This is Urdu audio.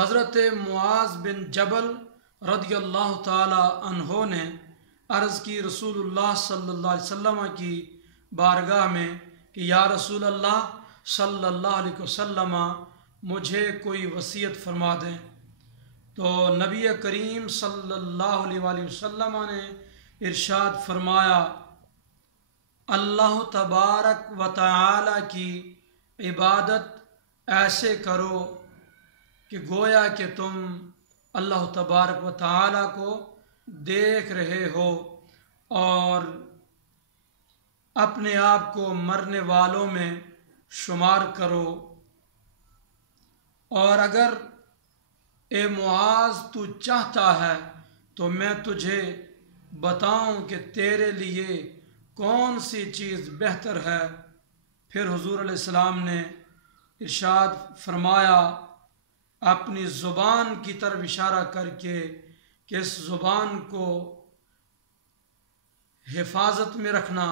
حضرت معاذ بن جبل رضی اللہ تعالی عنہ نے عرض کی رسول اللہ صلی اللہ علیہ وسلم کی بارگاہ میں کہ یا رسول اللہ صلی اللہ علیہ وسلم مجھے کوئی وصیت فرما دیں۔ تو نبی کریم صلی اللہ علیہ وسلم نے ارشاد فرمایا، اللہ تبارک و تعالی کی عبادت ایسے کرو کہ گویا کہ تم اللہ تبارک و تعالی کو دیکھ رہے ہو، اور اپنے آپ کو مرنے والوں میں شمار کرو۔ اور اگر اے معاذ تو چاہتا ہے تو میں تجھے بتاؤں کہ تیرے لیے کون سی چیز بہتر ہے۔ پھر حضور علیہ السلام نے ارشاد فرمایا اپنی زبان کی طرف اشارہ کر کے کہ اس زبان کو حفاظت میں رکھنا،